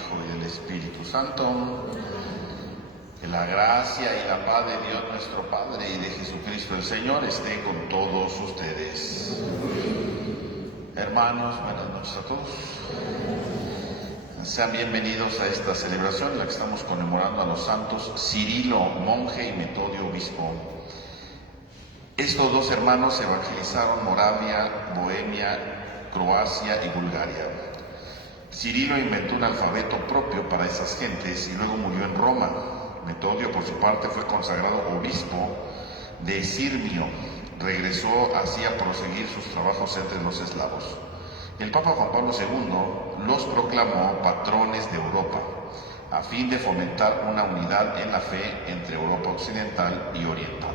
Hijo y del Espíritu Santo. Que la gracia y la paz de Dios nuestro Padre y de Jesucristo el Señor esté con todos ustedes. Hermanos, buenas noches a todos. Sean bienvenidos a esta celebración en la que estamos conmemorando a los santos Cirilo, monje, y Metodio, obispo. Estos dos hermanos evangelizaron Moravia, Bohemia, Croacia y Bulgaria. Cirilo inventó un alfabeto propio para esas gentes y luego murió en Roma. Metodio, por su parte, fue consagrado obispo de Sirmio. Regresó así a proseguir sus trabajos entre los eslavos. El Papa Juan Pablo II los proclamó patrones de Europa, a fin de fomentar una unidad en la fe entre Europa occidental y oriental.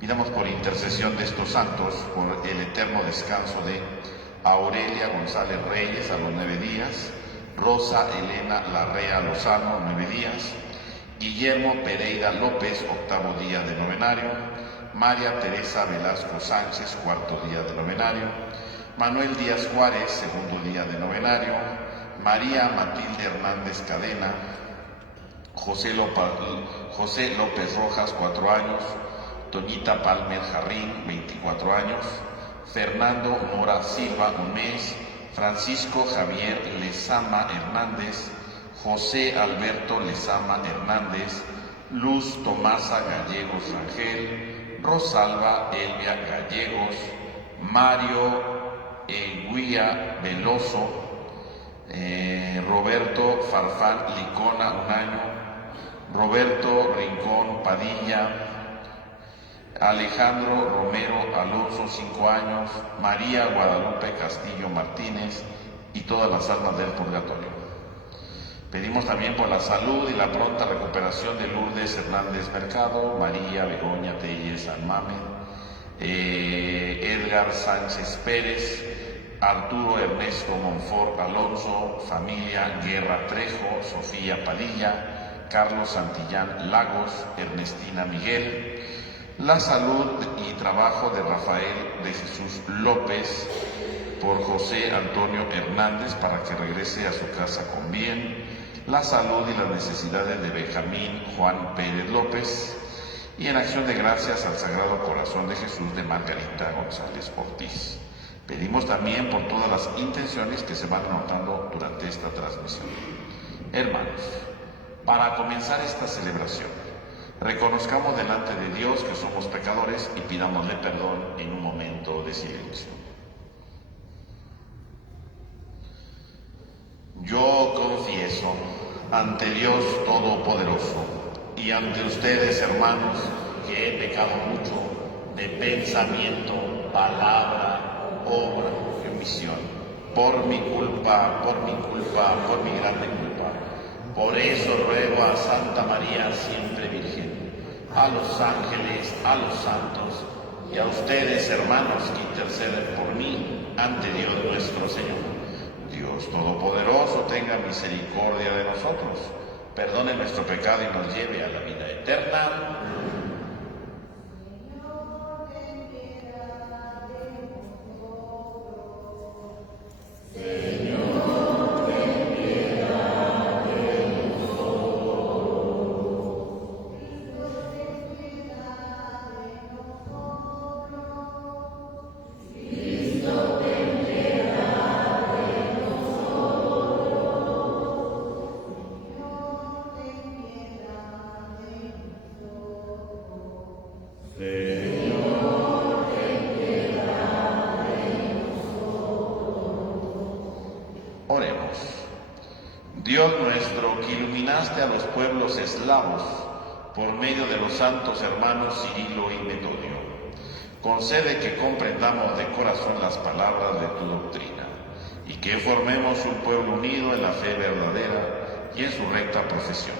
Pidamos por intercesión de estos santos, por el eterno descanso de Aurelia González Reyes, a los 9 días, Rosa Elena Larrea Lozano, 9 días, Guillermo Pereira López, 8º día de novenario, María Teresa Velasco Sánchez, 4º día de novenario, Manuel Díaz Juárez, 2º día de novenario, María Matilde Hernández Cadena, José López Rojas, 4 años, Toñita Palmer Jarrín, 24 años, Fernando Mora Silva, 1 mes, Francisco Javier Lezama Hernández, José Alberto Lezama Hernández, Luz Tomasa Gallegos Rangel, Rosalba Elvia Gallegos, Mario Guía Veloso, Roberto Farfán Licona, 1 año, Roberto Rincón Padilla, Alejandro Romero Alonso, 5 años, María Guadalupe Castillo Martínez y todas las almas del purgatorio. Pedimos también por la salud y la pronta recuperación de Lourdes Hernández Mercado, María Begoña Telles San Mamed, Edgar Sánchez Pérez, Arturo Ernesto Monfort Alonso, familia Guerra Trejo, Sofía Padilla, Carlos Santillán Lagos, Ernestina Miguel, la salud y trabajo de Rafael de Jesús López, por José Antonio Hernández para que regrese a su casa con bien, la salud y las necesidades de Benjamín Juan Pérez López, y en acción de gracias al Sagrado Corazón de Jesús de Margarita González Ortiz. Pedimos también por todas las intenciones que se van anotando durante esta transmisión. Hermanos, para comenzar esta celebración, reconozcamos delante de Dios que somos pecadores y pidámosle perdón en un momento de silencio. Yo confieso ante Dios Todopoderoso y ante ustedes, hermanos, que he pecado mucho de pensamiento, palabra, obra y omisión, por mi culpa, por mi grande culpa. Por eso ruego a Santa María, siempre Virgen, a los ángeles, a los santos y a ustedes, hermanos, que interceden por mí ante Dios nuestro Señor. Dios Todopoderoso tenga misericordia de nosotros, perdone nuestro pecado y nos lleve a la vida eterna. Dios nuestro, que iluminaste a los pueblos eslavos por medio de los santos hermanos Cirilo y Metodio, concede que comprendamos de corazón las palabras de tu doctrina y que formemos un pueblo unido en la fe verdadera y en su recta profesión.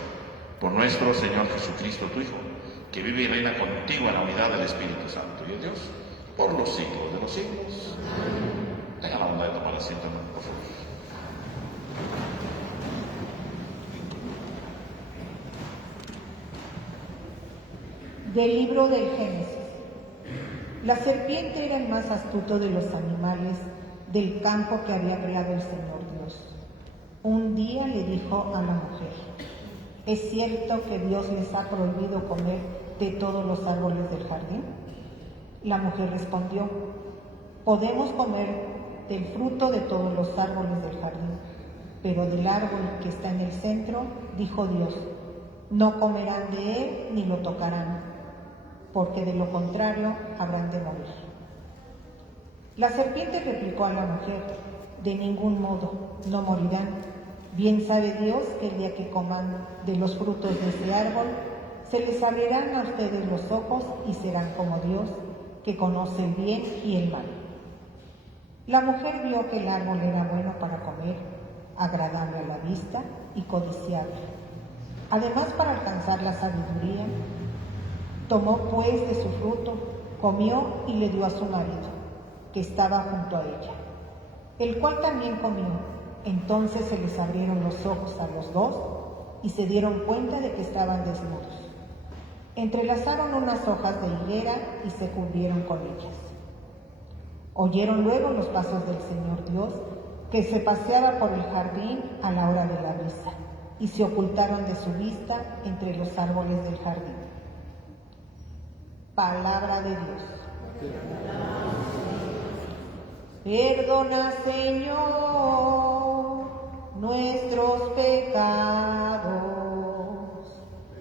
Por nuestro Señor Jesucristo, tu Hijo, que vive y reina contigo en la unidad del Espíritu Santo y de Dios, por los siglos de los siglos. Tengan la bondad de tomar asiento, por favor. Del libro del Génesis. La serpiente era el más astuto de los animales del campo que había creado el Señor Dios. Un día le dijo a la mujer: ¿es cierto que Dios les ha prohibido comer de todos los árboles del jardín? La mujer respondió: podemos comer del fruto de todos los árboles del jardín, pero del árbol que está en el centro, dijo Dios: no comerán de él ni lo tocarán, porque de lo contrario habrán de morir. La serpiente replicó a la mujer: de ningún modo, no morirán. Bien sabe Dios que el día que coman de los frutos de ese árbol, se les abrirán a ustedes los ojos y serán como Dios, que conoce el bien y el mal. La mujer vio que el árbol era bueno para comer, agradable a la vista y codiciable. Además, para alcanzar la sabiduría, tomó pues de su fruto, comió y le dio a su marido, que estaba junto a ella, el cual también comió. Entonces se les abrieron los ojos a los dos y se dieron cuenta de que estaban desnudos. Entrelazaron unas hojas de higuera y se cubrieron con ellas. Oyeron luego los pasos del Señor Dios, que se paseaba por el jardín a la hora de la misa, y se ocultaron de su vista entre los árboles del jardín. Palabra de Dios. Perdona, Señor, nuestros pecados.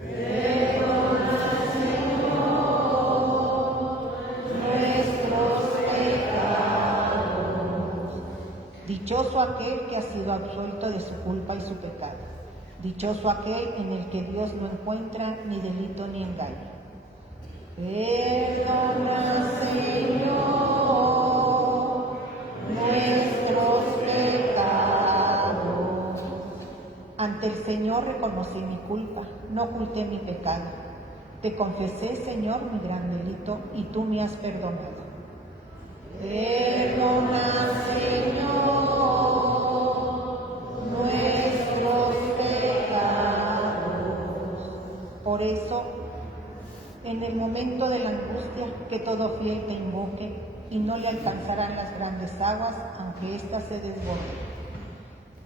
Perdona, Señor, nuestros pecados. Dichoso aquel que ha sido absuelto de su culpa y su pecado. Dichoso aquel en el que Dios no encuentra ni delito ni engaño. Perdona, Señor, nuestros pecados. Ante el Señor reconocí mi culpa, no oculté mi pecado. Te confesé, Señor, mi gran delito, y tú me has perdonado. Perdona, Señor, nuestros pecados. Por eso, en el momento de la angustia, que todo fiel te invoque, y no le alcanzarán las grandes aguas, aunque éstas se desborden.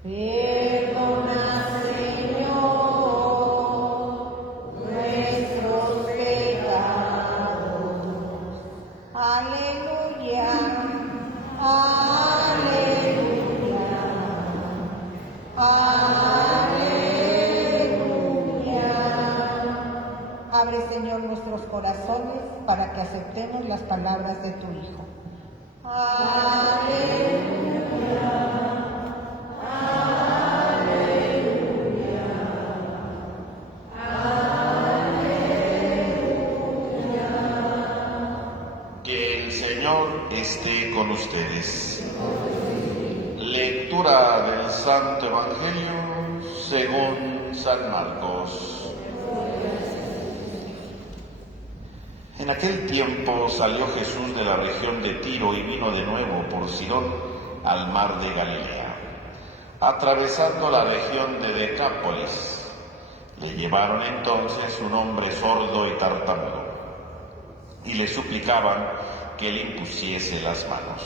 Perdona, Señor, nuestros pecados. Aleluya, aleluya, aleluya. Abre, Señor, nuestros corazones para que aceptemos las palabras de tu Hijo. Aleluya, aleluya, aleluya. Que el Señor esté con ustedes. Lectura del Santo Evangelio según San Marcos. En aquel tiempo salió Jesús de la región de Tiro y vino de nuevo por Sidón al mar de Galilea, atravesando la región de Decápolis. Le llevaron entonces un hombre sordo y tartamudo, y le suplicaban que le impusiese las manos.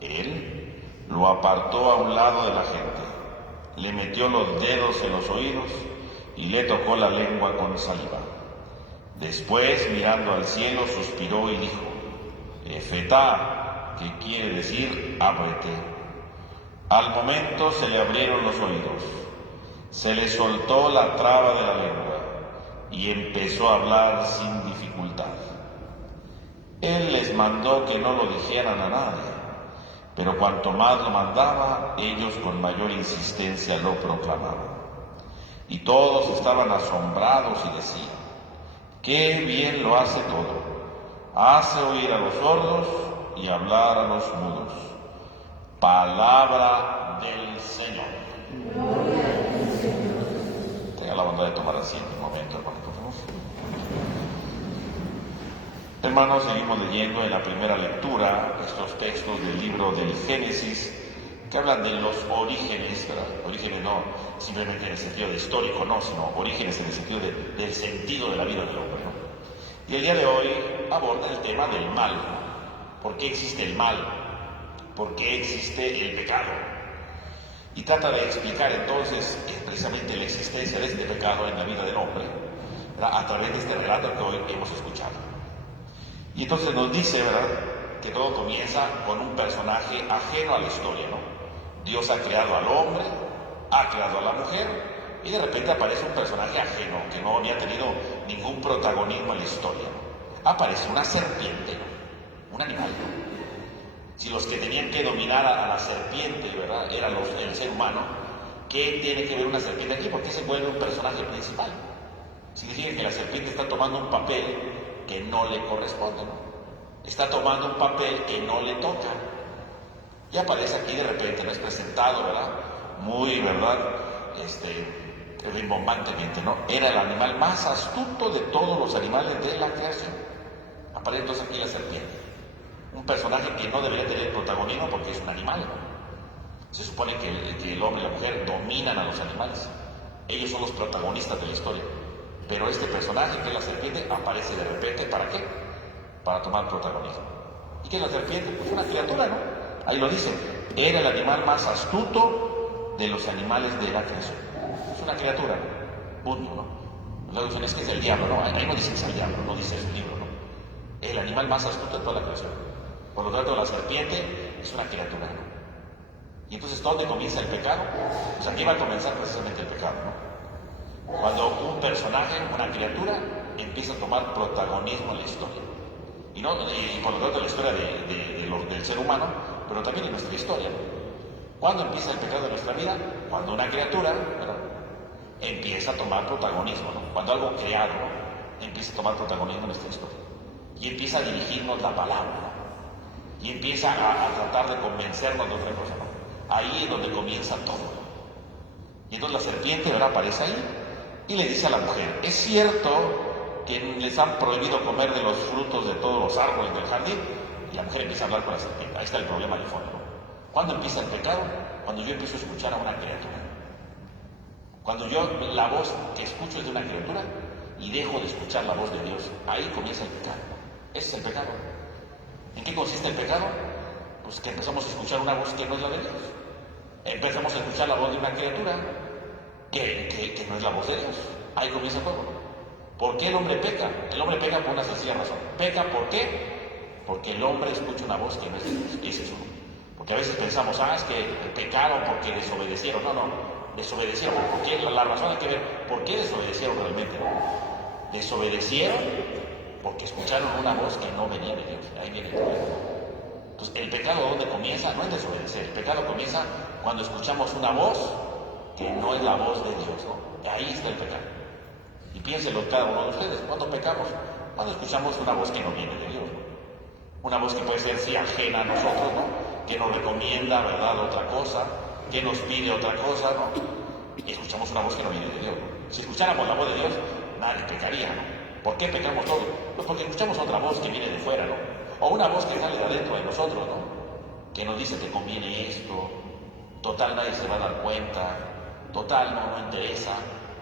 Él lo apartó a un lado de la gente, le metió los dedos en los oídos y le tocó la lengua con saliva. Después, mirando al cielo, suspiró y dijo: Efetá, que quiere decir ábrete. Al momento se le abrieron los oídos, se le soltó la traba de la lengua y empezó a hablar sin dificultad. Él les mandó que no lo dijeran a nadie, pero cuanto más lo mandaba, ellos con mayor insistencia lo proclamaban. Y todos estaban asombrados y decían: ¡qué bien lo hace todo! Hace oír a los sordos y hablar a los mudos. Palabra del Señor. Gloria a ti, Señor. Tenga la bondad de tomar asiento un momento, hermano, por favor. Hermanos, seguimos leyendo en la primera lectura estos textos del libro del Génesis que hablan de los orígenes, ¿verdad? Orígenes no simplemente en el sentido de histórico, no, sino orígenes en el sentido del sentido de la vida del hombre, ¿no? Y el día de hoy aborda el tema del mal. ¿Por qué existe el mal? ¿Por qué existe el pecado? y trata de explicar entonces precisamente la existencia de este pecado en la vida del hombre, ¿verdad?, a través de este relato que hoy hemos escuchado. Y entonces nos dice, ¿verdad?, que todo comienza con un personaje ajeno a la historia, ¿no? Dios ha creado al hombre, ha creado a la mujer, y de repente aparece un personaje ajeno, que no había tenido ningún protagonismo en la historia. Aparece una serpiente, ¿no?, un animal, ¿no? Si los que tenían que dominar a la serpiente, ¿verdad?, eran el ser humano, ¿qué tiene que ver una serpiente aquí? ¿Por qué se vuelve un personaje principal? Significa que la serpiente está tomando un papel que no le corresponde, ¿no? Está tomando un papel que no le toca. Y aparece aquí de repente, no es presentado, ¿verdad?, muy, ¿verdad?, rimbombantemente, ¿no? Era el animal más astuto de todos los animales de la creación. Aparece entonces aquí la serpiente. Un personaje que no debería tener protagonismo porque es un animal, ¿no? Se supone que el hombre y la mujer dominan a los animales. Ellos son los protagonistas de la historia. Pero este personaje, que es la serpiente, aparece de repente, ¿para qué? Para tomar protagonismo. ¿Y qué es la serpiente? Pues una criatura, ¿no? Ahí lo dice. Era el animal más astuto de los animales de la creación. Es una criatura, ¿no? Punto, ¿no? Luego dicen, es que es el diablo, ¿no? Ahí no dice que es el diablo, no dice es un libro, ¿no? El animal más astuto de toda la creación. Por lo tanto, la serpiente es una criatura, ¿no? Y entonces, ¿dónde comienza el pecado? Pues aquí va a comenzar precisamente el pecado, ¿no? Cuando un personaje, una criatura, empieza a tomar protagonismo en la historia. Y por lo tanto, la historia del ser humano, pero también en nuestra historia, ¿no? ¿Cuándo empieza el pecado en nuestra vida? Cuando una criatura, ¿verdad?, empieza a tomar protagonismo, ¿no? Cuando algo creado, ¿no?, empieza a tomar protagonismo en nuestra historia. Y empieza a dirigirnos la palabra, ¿no? Y empieza a tratar de convencernos de otra cosa, ¿no? Ahí es donde comienza todo, ¿no? Y entonces la serpiente, ¿verdad?, aparece ahí y le dice a la mujer, es cierto que les han prohibido comer de los frutos de todos los árboles del jardín. Y la mujer empieza a hablar con la serpiente. Ahí está el problema de fondo, ¿no? ¿Cuándo empieza el pecado? Cuando yo empiezo a escuchar a una criatura. Cuando la voz que escucho es de una criatura y dejo de escuchar la voz de Dios. Ahí comienza el pecado. Ese es el pecado. ¿En qué consiste el pecado? Pues que empezamos a escuchar una voz que no es la de Dios. Empezamos a escuchar la voz de una criatura que no es la voz de Dios. Ahí comienza todo. ¿Por qué el hombre peca? El hombre peca por una sencilla razón. ¿Peca por qué? Porque el hombre escucha una voz que no es de Dios. Ese es uno. Porque a veces pensamos, es que pecaron porque desobedecieron. No, desobedecieron. ¿Por qué? La razón hay que ver por qué desobedecieron realmente. Desobedecieron porque escucharon una voz que no venía de Dios. Ahí viene el problema. Entonces, el pecado, ¿dónde comienza? No es desobedecer. El pecado comienza cuando escuchamos una voz que no es la voz de Dios, ¿no? Ahí está el pecado. Y piénselo cada uno de ustedes. ¿Cuándo pecamos? Cuando escuchamos una voz que no viene de Dios, ¿no? Una voz que puede ser, sí, ajena a nosotros, ¿no?, que nos recomienda, ¿verdad?, otra cosa, que nos pide otra cosa, ¿no? Y escuchamos una voz que no viene de Dios, ¿no? Si escucháramos la voz de Dios, nadie pecaría, ¿no? ¿Por qué pecamos todos? Pues porque escuchamos otra voz que viene de fuera, ¿no? O una voz que sale de adentro de nosotros, ¿no?, que nos dice que conviene esto, total nadie se va a dar cuenta, total no interesa.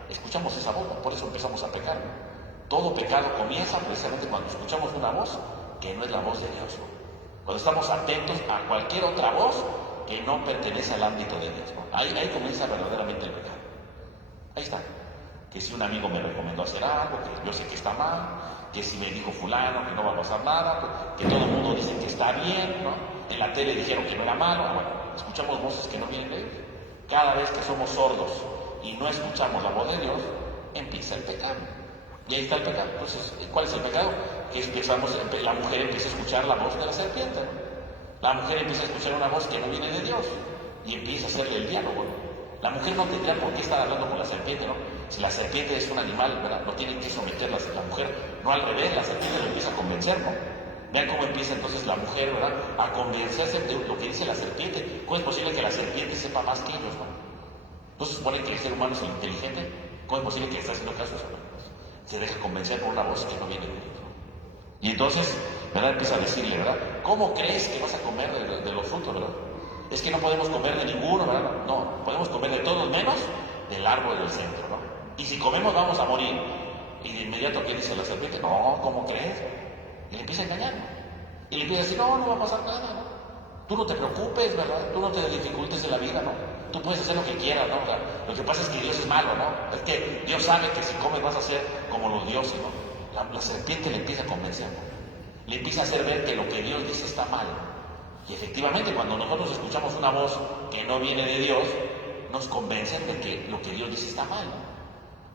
Escuchamos esa voz, ¿no? Por eso empezamos a pecar, ¿no? Todo pecado comienza precisamente cuando escuchamos una voz que no es la voz de Dios, ¿no? Cuando estamos atentos a cualquier otra voz que no pertenece al ámbito de Dios, ¿no? Ahí comienza verdaderamente el pecado. Ahí está. Que si un amigo me recomendó hacer algo, que yo sé que está mal, que si me dijo fulano que no va a pasar nada, que todo el mundo dice que está bien, ¿no? En la tele dijeron que no era malo. Bueno, escuchamos voces que no vienen de Dios. Cada vez que somos sordos y no escuchamos la voz de Dios, empieza el pecado. Y ahí está el pecado. Entonces, ¿cuál es el pecado? Que la mujer empieza a escuchar la voz de la serpiente, ¿no? La mujer empieza a escuchar una voz que no viene de Dios y empieza a hacerle el diálogo, ¿no? La mujer no tendría por qué estar hablando con la serpiente, ¿no? Si la serpiente es un animal, ¿verdad?, no tiene que someterla la mujer, no al revés, la serpiente lo empieza a convencer, ¿no? Vean cómo empieza entonces la mujer, ¿verdad?, a convencerse de lo que dice la serpiente. ¿Cómo es posible que la serpiente sepa más que ellos, no? ¿No se supone que el ser humano es el inteligente? ¿Cómo es posible que le esté haciendo caso a eso? Se deja convencer por una voz que no viene de Dios, ¿no? Y entonces, ¿verdad?, empieza a decirle, ¿verdad?, ¿cómo crees que vas a comer de los frutos, verdad? Es que no podemos comer de ninguno, ¿verdad? No, podemos comer de todos menos del árbol del centro, ¿no? Y si comemos vamos a morir. Y de inmediato, ¿qué dice la serpiente? No, ¿cómo crees? Y le empieza a engañar, ¿no? Y le empieza a decir, no va a pasar nada, ¿no? Tú no te preocupes, ¿verdad? Tú no te dificultes en la vida, ¿no? tú puedes hacer lo que quieras, ¿no? O sea, lo que pasa es que Dios es malo, ¿no? Es que Dios sabe que si comes vas a ser como los dioses, ¿no? La serpiente le empieza a convencer, ¿no? Le empieza a hacer ver que lo que Dios dice está mal. Y efectivamente, cuando nosotros escuchamos una voz que no viene de Dios, nos convencen de que lo que Dios dice está mal, ¿no?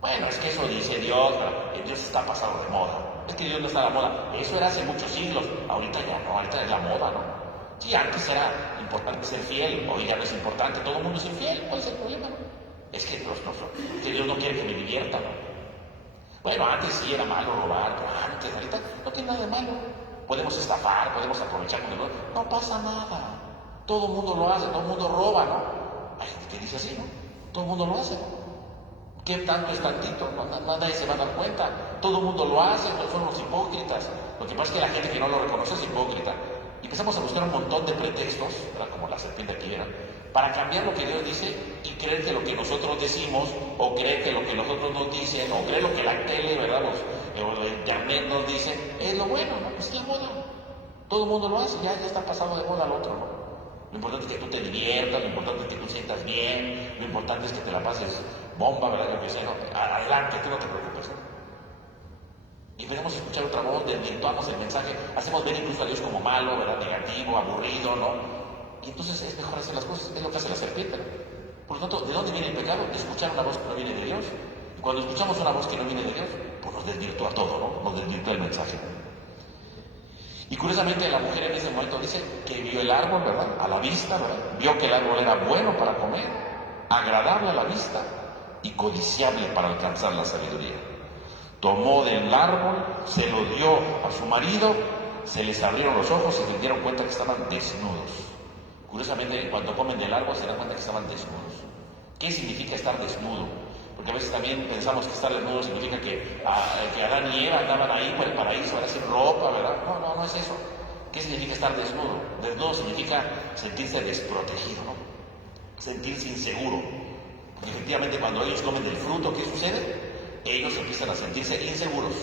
Bueno, es que eso dice Dios, pero Dios está pasado de moda. Es que Dios no está a la moda. Eso era hace muchos siglos. Ahorita ya no, ahorita es la moda, ¿no? Sí, antes era importante ser fiel, hoy ya no es importante, todo el mundo es infiel. ¿Cuál es el problema? Es que Dios no quiere que me divierta, ¿no? Bueno, antes sí era malo robar, pero antes, ahorita no tiene nada de malo. Podemos estafar, podemos aprovechar con el otro. No pasa nada. Todo el mundo lo hace, todo el mundo roba, ¿no? Hay gente que dice así, ¿no? Todo el mundo lo hace, ¿no? ¿Qué tanto es tantito? Nadie se va a dar cuenta. Todo el mundo lo hace, son los hipócritas. Lo que pasa es que la gente que no lo reconoce es hipócrita. Y empezamos a buscar un montón de pretextos, ¿verdad? Como la serpiente aquí era, para cambiar lo que Dios dice y creer que lo que nosotros decimos, o creer que lo que nosotros nos dicen, o creer lo que la tele, ¿verdad? O el internet nos dice, es lo bueno, ¿no? Pues es la moda. Todo el mundo lo hace, ya está pasado de moda al otro, ¿no? Lo importante es que tú te diviertas, lo importante es que tú sientas bien, lo importante es que te la pases bomba, ¿verdad? Yo que sé, ¿no? Adelante, tú no te preocupes, ¿no? Y venimos a escuchar otra voz, desvirtuamos el mensaje, hacemos ver incluso a Dios como malo, ¿verdad? Negativo, aburrido, ¿no? Y entonces es mejor hacer las cosas, es lo que hace la serpiente, ¿no? Por lo tanto, ¿de dónde viene el pecado? De escuchar una voz que no viene de Dios. Y cuando escuchamos una voz que no viene de Dios, pues nos desvirtúa todo, ¿no? Nos desvirtúa el mensaje. Y curiosamente la mujer en ese momento dice que vio el árbol, ¿verdad? A la vista, ¿verdad? Vio que el árbol era bueno para comer, agradable a la vista y codiciable para alcanzar la sabiduría. Tomó del árbol, se lo dio a su marido, se les abrieron los ojos y se dieron cuenta que estaban desnudos. Curiosamente, cuando comen del árbol se dan cuenta que estaban desnudos. ¿Qué significa estar desnudo? Porque a veces también pensamos que estar desnudo significa que Adán y Eva andaban ahí por el paraíso, ahora sin ropa, ¿verdad? No es eso. ¿Qué significa estar desnudo? Desnudo significa sentirse desprotegido, ¿no? Sentirse inseguro. Porque efectivamente cuando ellos comen del fruto, ¿qué sucede? Ellos empiezan a sentirse inseguros,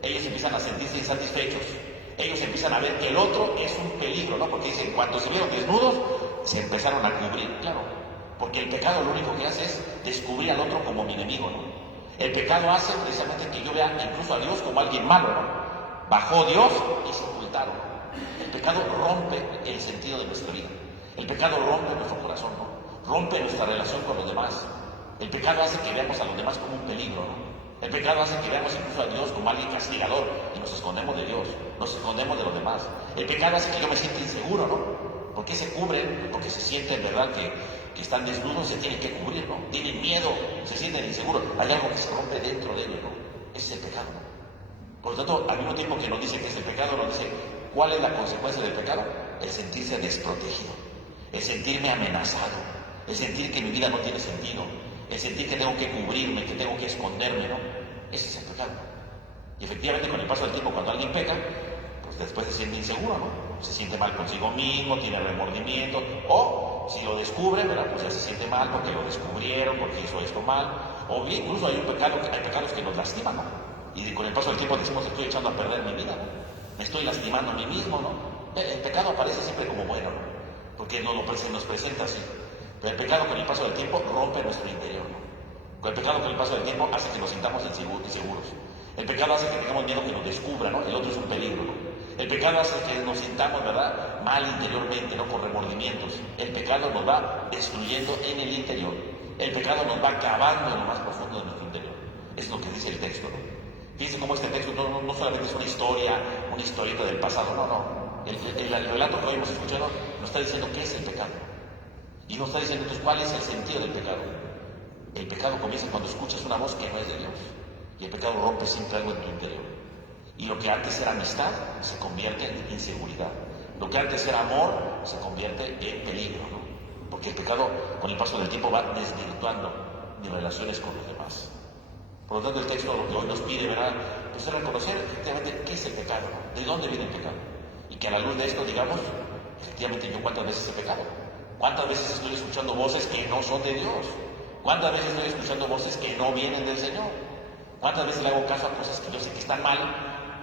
ellos empiezan a sentirse insatisfechos, ellos empiezan a ver que el otro es un peligro, ¿no? Porque dicen, cuando se vieron desnudos, se empezaron a cubrir, claro. Porque el pecado lo único que hace es descubrir al otro como mi enemigo, ¿no? El pecado hace precisamente que yo vea incluso a Dios como alguien malo, ¿no? Bajó Dios y se ocultaron. El pecado rompe el sentido de nuestra vida. El pecado rompe nuestro corazón, ¿no? Rompe nuestra relación con los demás. El pecado hace que veamos a los demás como un peligro, ¿no? El pecado hace que veamos incluso a Dios como alguien castigador y nos escondemos de Dios, nos escondemos de los demás. El pecado hace que yo me sienta inseguro, ¿no? ¿Por qué se cubren? Porque se sienten, ¿verdad?, que están desnudos, se tienen que cubrir, ¿no? Tienen miedo, se sienten inseguros. Hay algo que se rompe dentro de ellos, ¿no? Ese es el pecado, ¿no? Por lo tanto, al mismo tiempo que nos dice que es el pecado, nos dice, ¿cuál es la consecuencia del pecado? El sentirse desprotegido, el sentirme amenazado, el sentir que mi vida no tiene sentido, el sentir que tengo que cubrirme, que tengo que esconderme, ¿no? Ese es el pecado. Y efectivamente, con el paso del tiempo, cuando alguien peca, pues después se siente inseguro, ¿no? Se siente mal consigo mismo, tiene remordimiento, o si lo descubre, ¿verdad? Pues ya se siente mal porque lo descubrieron, porque hizo esto mal, o bien incluso hay pecados que nos lastiman, ¿no? Y con el paso del tiempo decimos, estoy echando a perder mi vida, ¿no? Me estoy lastimando a mí mismo, ¿no? El pecado aparece siempre como bueno, ¿no? Porque nos presenta así. Pero el pecado con el paso del tiempo rompe nuestro interior, ¿no? El pecado con el paso del tiempo hace que nos sintamos inseguros. El pecado hace que tengamos miedo que nos descubra, ¿no? El otro es un peligro, ¿no? El pecado hace que nos sintamos, ¿verdad?, mal interiormente, ¿no?, con remordimientos. El pecado nos va destruyendo en el interior. El pecado nos va acabando en lo más profundo de nuestro interior. Es lo que dice el texto, ¿no? Fíjense cómo este texto no solamente es una historieta del pasado, no. El relato que hoy hemos escuchado nos está diciendo qué es el pecado. Y nos está diciendo entonces cuál es el sentido del pecado. El pecado comienza cuando escuchas una voz que no es de Dios. Y el pecado rompe siempre algo en tu interior. Y lo que antes era amistad se convierte en inseguridad. Lo que antes era amor se convierte en peligro, ¿no? Porque el pecado con el paso del tiempo va desvirtuando mis relaciones con los demás. Por lo tanto, el texto lo que hoy nos pide, ¿verdad?, pues es reconocer efectivamente qué es el pecado, ¿no? De dónde viene el pecado. Y que a la luz de esto digamos, efectivamente, yo cuántas veces he pecado. ¿Cuántas veces estoy escuchando voces que no son de Dios? ¿Cuántas veces estoy escuchando voces que no vienen del Señor? ¿Cuántas veces le hago caso a cosas que yo sé que están mal,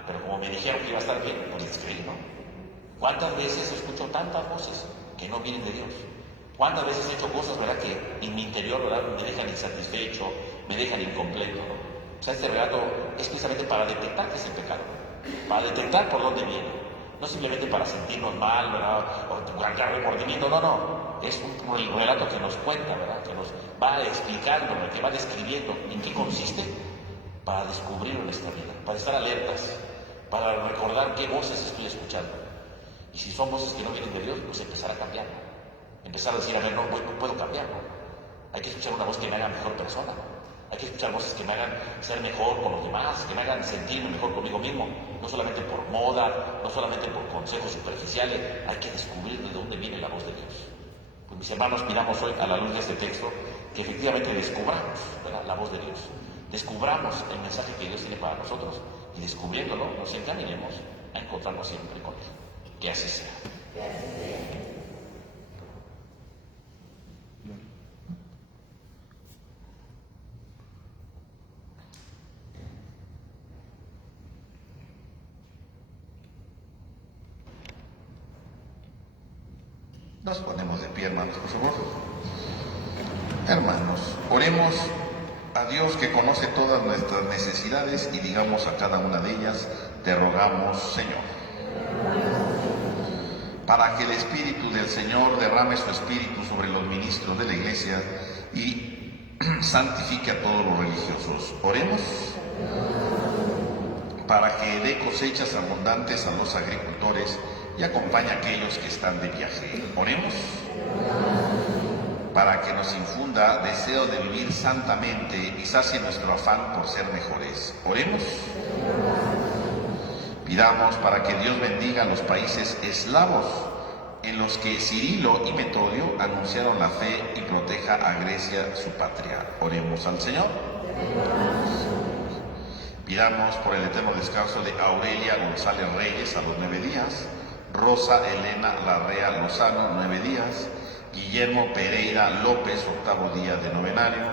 pero como me dijeron que iba a estar bien, pues les creí, ¿no? ¿Cuántas veces escucho tantas voces que no vienen de Dios? ¿Cuántas veces he hecho cosas, verdad, que en mi interior, verdad, me dejan insatisfecho, me dejan incompleto, ¿no? O sea, este relato es precisamente para detectar qué es el pecado, para detectar por dónde viene, no simplemente para sentirnos mal, ¿verdad? O guardar remordimiento, no. Es un relato que nos cuenta, ¿verdad? Que nos va explicando, que va describiendo en qué consiste, para descubrir nuestra vida, para estar alertas, para recordar qué voces estoy escuchando. Y si son voces que no vienen de Dios, pues empezar a cambiar, ¿no? Empezar a decir, a ver, no puedo cambiar, ¿no? Hay que escuchar una voz que me haga mejor persona, ¿no? Hay que escuchar voces que me hagan ser mejor con los demás, que me hagan sentirme mejor conmigo mismo, no solamente por moda, no solamente por consejos superficiales, hay que descubrir de dónde viene la voz de Dios. Pues mis hermanos, miramos hoy a la luz de este texto que efectivamente descubramos, ¿verdad?, la voz de Dios, descubramos el mensaje que Dios tiene para nosotros y descubriéndolo nos encaminemos a encontrarnos siempre con Él. Que así sea. Nos ponemos de pie, hermanos, por favor. Hermanos, oremos a Dios que conoce todas nuestras necesidades y digamos a cada una de ellas, te rogamos, Señor. Para que el Espíritu del Señor derrame su Espíritu sobre los ministros de la Iglesia y santifique a todos los religiosos. Oremos. Para que dé cosechas abundantes a los agricultores y acompañe a aquellos que están de viaje. Oremos. Para que nos infunda deseo de vivir santamente y sacie nuestro afán por ser mejores. Oremos. Pidamos para que Dios bendiga a los países eslavos en los que Cirilo y Metodio anunciaron la fe y proteja a Grecia, su patria. Oremos al Señor. Pidamos por el eterno descanso de Aurelia González Reyes a los 9 días, Rosa Elena Larrea Lozano, 9 días, Guillermo Pereira López, 8º día de novenario,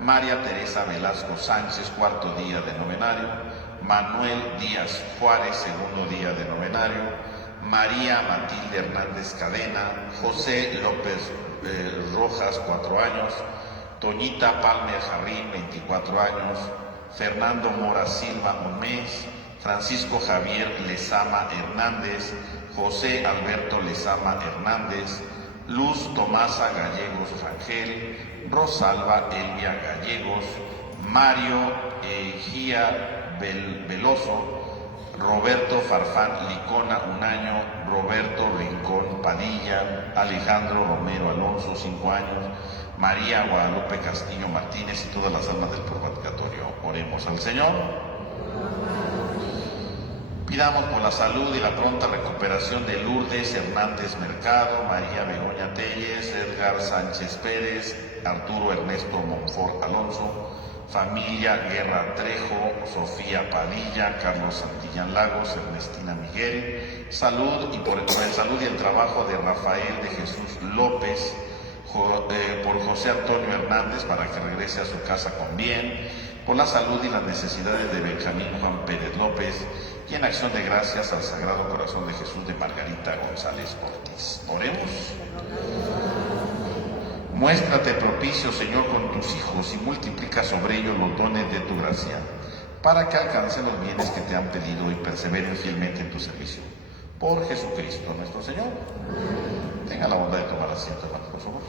María Teresa Velasco Sánchez, 4º día de novenario, Manuel Díaz Juárez, 2º día de novenario, María Matilde Hernández Cadena, José López Rojas, 4 años, Toñita Palmer Jarrín, 24 años, Fernando Mora Silva, 1 mes, Francisco Javier Lezama Hernández, José Alberto Lezama Hernández, Luz Tomasa Gallegos Rangel, Rosalba Elvia Gallegos, Mario Egía Veloso, Roberto Farfán Licona, 1 año, Roberto Rincón Padilla, Alejandro Romero Alonso, 5 años, María Guadalupe Castillo Martínez y todas las almas del purgatorio. Oremos al Señor. Pidamos por la salud y la pronta recuperación de Lourdes Hernández Mercado, María Begoña Telles, Edgar Sánchez Pérez, Arturo Ernesto Monfort Alonso, familia Guerra Trejo, Sofía Padilla, Carlos Santillán Lagos, Ernestina Miguel, salud y por el salud y el trabajo de Rafael de Jesús López, por José Antonio Hernández para que regrese a su casa con bien, por la salud y las necesidades de Benjamín Juan Pérez López y en acción de gracias al Sagrado Corazón de Jesús de Margarita González Ortiz. Oremos. Muéstrate propicio, Señor, con tus hijos y multiplica sobre ellos los dones de tu gracia, para que alcancen los bienes que te han pedido y perseveren fielmente en tu servicio. Por Jesucristo nuestro Señor. Tenga la bondad de tomar asiento, hermano, por favor.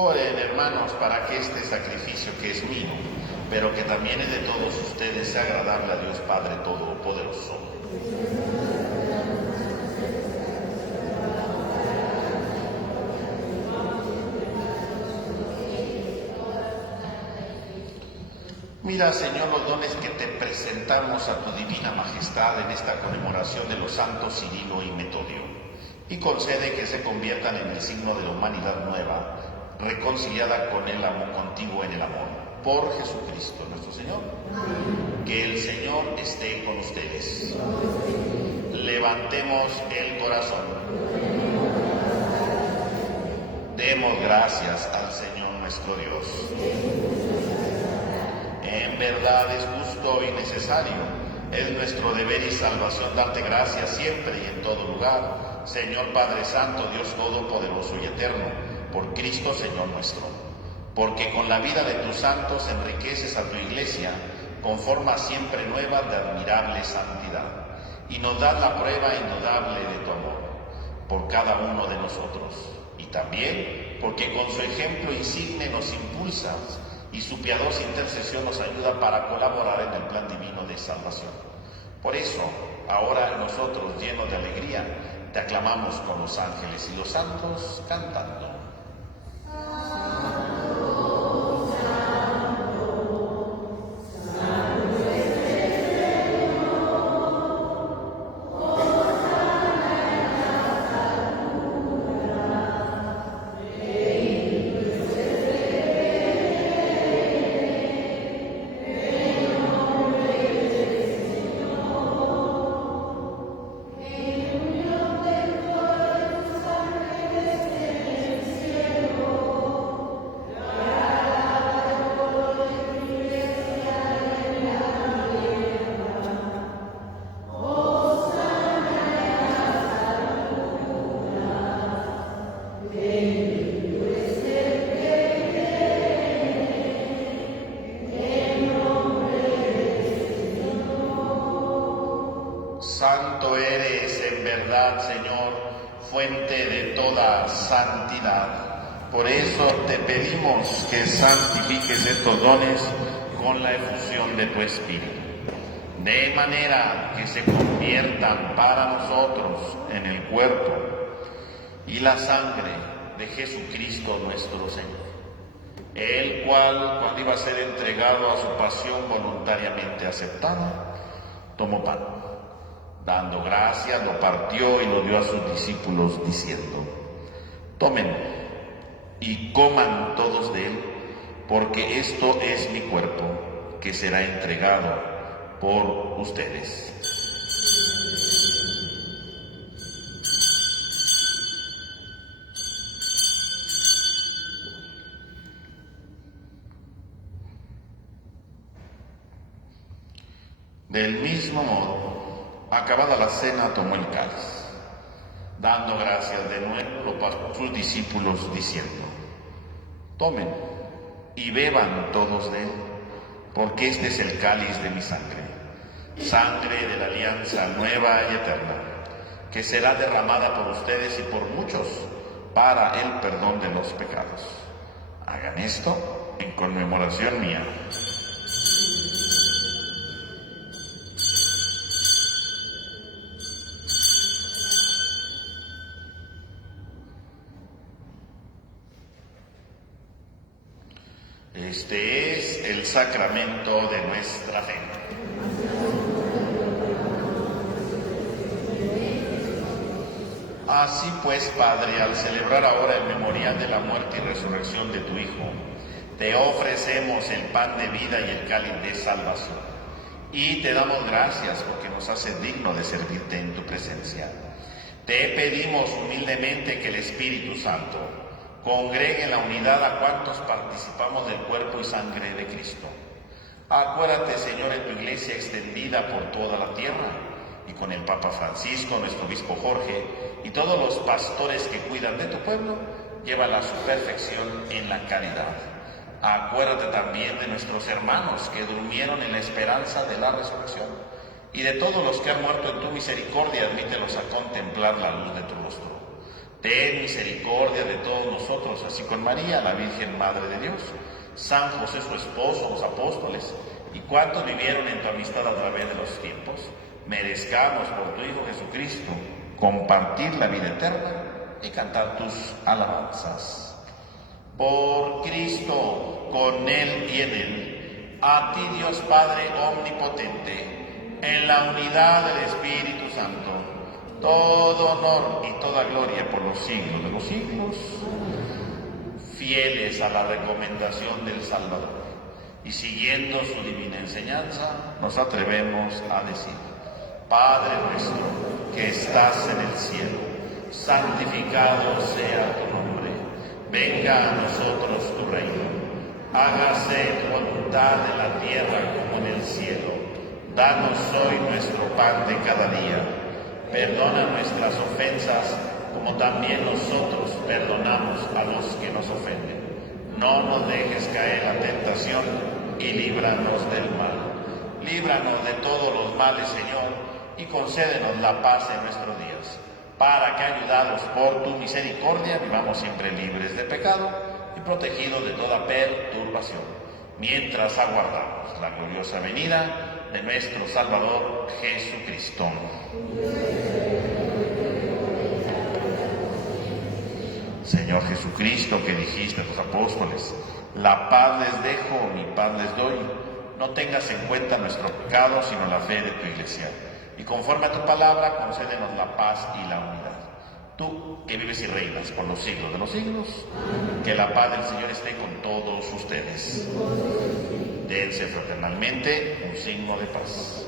Oren, hermanos, para que este sacrificio que es mío, pero que también es de todos ustedes, sea agradable a Dios Padre Todopoderoso. Mira, Señor, los dones que te presentamos a tu divina majestad en esta conmemoración de los santos Cirilo y Metodio, y concede que se conviertan en el signo de la humanidad nueva, reconciliada con el amor contigo en el amor. Por Jesucristo nuestro Señor. Que el Señor esté con ustedes. Levantemos el corazón. Demos gracias al Señor nuestro Dios. En verdad es justo y necesario, es nuestro deber y salvación darte gracias siempre y en todo lugar, Señor Padre Santo, Dios Todopoderoso y Eterno, por Cristo Señor nuestro. Porque con la vida de tus santos enriqueces a tu Iglesia con formas siempre nuevas de admirable santidad, y nos das la prueba indudable de tu amor por cada uno de nosotros, y también porque con su ejemplo insigne nos impulsas y su piadosa intercesión nos ayuda para colaborar en el plan divino de salvación. Por eso, ahora nosotros, llenos de alegría, te aclamamos con los ángeles y los santos cantando. Santo eres en verdad, Señor, fuente de toda santidad. Por eso te pedimos que santifiques estos dones con la efusión de tu Espíritu, de manera que se conviertan para nosotros en el cuerpo y la sangre de Jesucristo nuestro Señor, el cual, cuando iba a ser entregado a su pasión voluntariamente aceptada, tomó pan. Dando gracias, lo partió y lo dio a sus discípulos, diciendo: tomen y coman todos de él, porque esto es mi cuerpo, que será entregado por ustedes. Del mismo modo, acabada la cena, tomó el cáliz. Dando gracias de nuevo, lo pasó a sus discípulos, diciendo: tomen y beban todos de él, porque este es el cáliz de mi sangre, sangre de la alianza nueva y eterna, que será derramada por ustedes y por muchos para el perdón de los pecados. Hagan esto en conmemoración mía. Este es el sacramento de nuestra fe. Así pues, Padre, al celebrar ahora el memorial de la muerte y resurrección de tu Hijo, te ofrecemos el pan de vida y el cáliz de salvación. Y te damos gracias porque nos haces digno de servirte en tu presencia. Te pedimos humildemente que el Espíritu Santo congregue en la unidad a cuantos participamos del cuerpo y sangre de Cristo. Acuérdate, Señor, en tu Iglesia extendida por toda la tierra, y con el Papa Francisco, nuestro obispo Jorge, y todos los pastores que cuidan de tu pueblo, llévala a su perfección en la caridad. Acuérdate también de nuestros hermanos que durmieron en la esperanza de la resurrección, y de todos los que han muerto en tu misericordia, admítelos a contemplar la luz de tu rostro. Ten misericordia de todos nosotros, así con María, la Virgen Madre de Dios, San José su esposo, los apóstoles, y cuantos vivieron en tu amistad a través de los tiempos, merezcamos por tu Hijo Jesucristo compartir la vida eterna y cantar tus alabanzas. Por Cristo, con Él y en Él, a ti Dios Padre omnipotente, en la unidad del Espíritu Santo, todo honor y toda gloria por los siglos de los siglos. Fieles a la recomendación del Salvador y siguiendo su divina enseñanza, nos atrevemos a decir: Padre nuestro que estás en el cielo, santificado sea tu nombre. Venga a nosotros tu reino. Hágase tu voluntad en la tierra como en el cielo. Danos hoy nuestro pan de cada día. Perdona nuestras ofensas, como también nosotros perdonamos a los que nos ofenden. No nos dejes caer en la tentación y líbranos del mal. Líbranos de todos los males, Señor, y concédenos la paz en nuestros días, para que, ayudados por tu misericordia, vivamos siempre libres de pecado y protegidos de toda perturbación, mientras aguardamos la gloriosa venida de nuestro Salvador Jesucristo. Señor Jesucristo, que dijiste a tus apóstoles: la paz les dejo, mi paz les doy. No tengas en cuenta nuestro pecado, sino la fe de tu Iglesia. Y conforme a tu palabra, concédenos la paz y la unidad. Tú, que vives y reinas por los siglos de los siglos, que la paz del Señor esté con todos ustedes. Dense fraternalmente un signo de paz.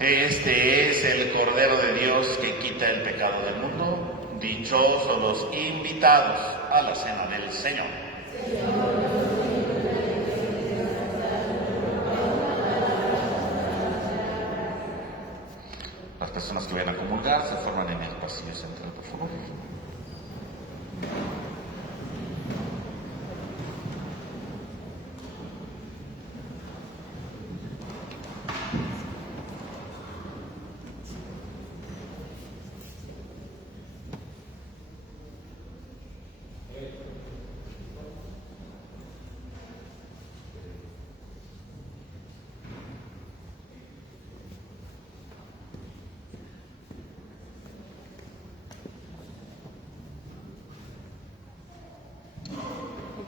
Este es el Cordero de Dios que quita el pecado del mundo. Dichosos los invitados a la cena del Señor. Las personas que vayan a comulgar se forman en el pasillo central, por favor.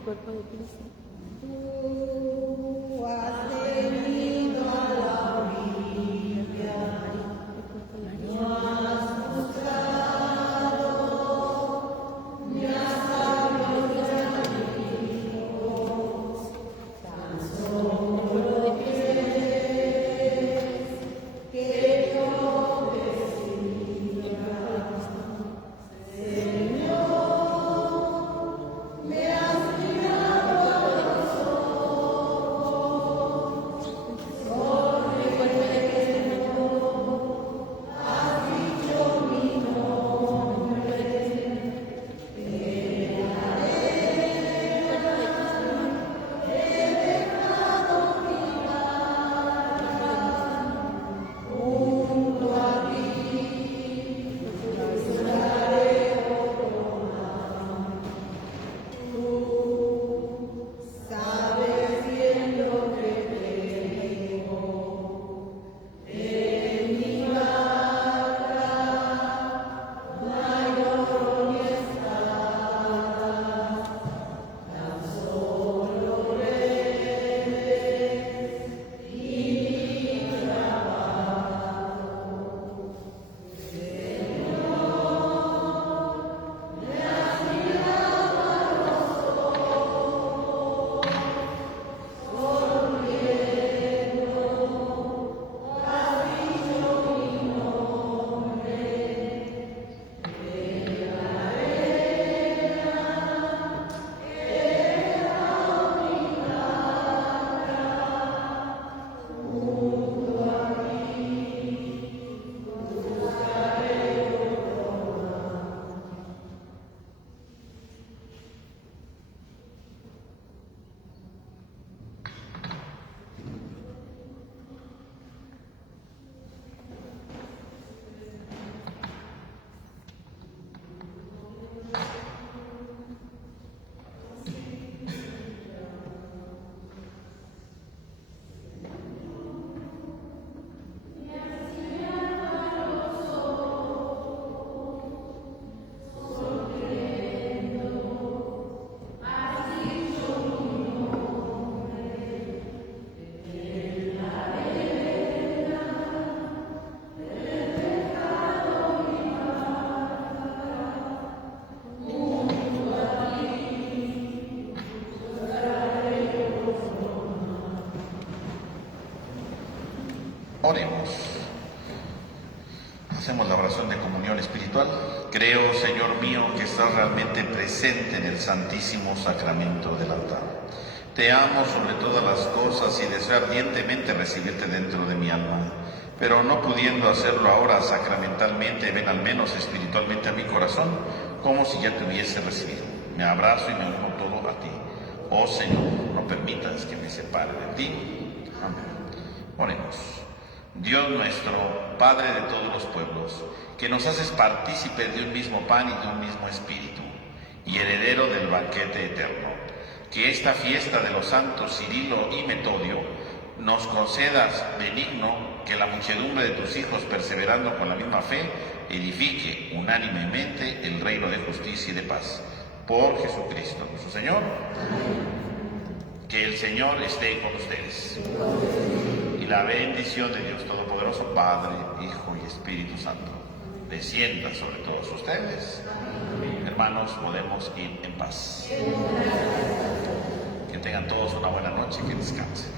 Cuerpo de Cristo. Tú has venido a la orilla, no has buscado, me has abierto amigos, tan solo quieres que yo te siga, Señor, me has mirado a los ojos. Oremos. Hacemos la oración de comunión espiritual. Creo, Señor mío, que estás realmente presente en el Santísimo Sacramento del altar. Te amo sobre todas las cosas y deseo ardientemente recibirte dentro de mi alma. Pero no pudiendo hacerlo ahora sacramentalmente, ven al menos espiritualmente a mi corazón, como si ya te hubiese recibido. Me abrazo y me uno todo a ti. Oh Señor, no permitas que me separe de ti. Amén. Oremos. Dios nuestro, Padre de todos los pueblos, que nos haces partícipes de un mismo pan y de un mismo espíritu, y heredero del banquete eterno, que esta fiesta de los santos Cirilo y Metodio nos concedas benigno, que la muchedumbre de tus hijos, perseverando con la misma fe, edifique unánimemente el reino de justicia y de paz. Por Jesucristo nuestro Señor. Que el Señor esté con ustedes. Y la bendición de Dios Todopoderoso, Padre, Hijo y Espíritu Santo, descienda sobre todos ustedes. Hermanos, podemos ir en paz. Que tengan todos una buena noche y que descansen.